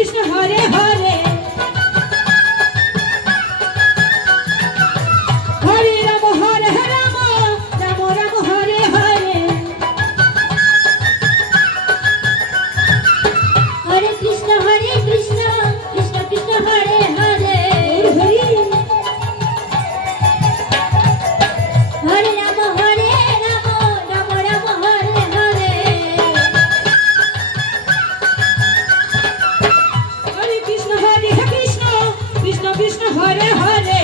Krishna Hare Krishna Hare Hare